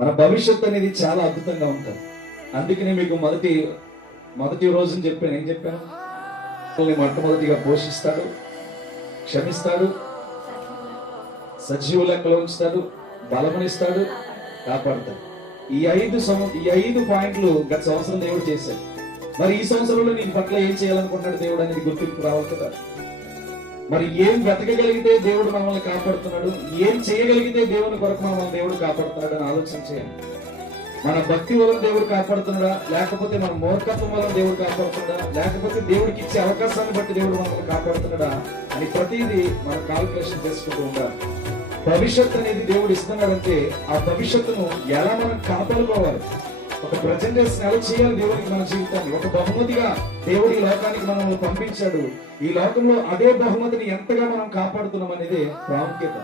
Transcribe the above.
మన భవిష్యత్తు అనేది చాలా అద్భుతంగా ఉంటుంది. అందుకనే మీకు మొదటి రోజుని చెప్పాను. ఏం చెప్పాను? మొట్టమొదటిగా పోషిస్తాడు, క్షమిస్తాడు, సజీవ లెక్కలో ఉంచుతాడు, బలమనిస్తాడు, కాపాడుతాడు. ఈ 5 పాయింట్లు గత సంవత్సరం దేవుడు చేశాడు. మరి ఈ సంవత్సరంలో నీ పట్ల ఏం చేయాలనుకుంటున్నాడు దేవుడు అనేది గుర్తింపు రావాలి కదా. మరి ఏం వెతకగలిగితే దేవుడు మనల్ని కాపాడుతున్నాడు, ఏం చేయగలిగితే దేవుని కొరకు మనల్ని దేవుడు కాపాడుతున్నాడు అని ఆలోచన చేయాలి. మన భక్తి వలన దేవుడు కాపాడుతున్నాడా, లేకపోతే మన మూర్ఖత్వం వలన దేవుడు కాపాడుతున్నాడా, లేకపోతే దేవుడికి ఇచ్చే అవకాశాన్ని బట్టి దేవుడు మనల్ని కాపాడుతున్నాడా అని ప్రతిదీ మనం కాల్కులేషన్ చేసుకుంటూ ఉండాలి. భవిష్యత్తు అనేది దేవుడు ఇస్తున్నాడంటే ఆ భవిష్యత్తును ఎలా మనం కాపాడుకోవాలి, ఒక ప్రజెంటేషన్ ఎలా చేయాలి దేవుడికి మన జీవితాన్ని. ఒక బహుమతిగా దేవుడి ఈ లోకానికి మనల్ని పంపించాడు. ఈ లోకంలో అదే బహుమతిని ఎంతగా మనం కాపాడుతున్నాం అనేది ప్రాముఖ్యత.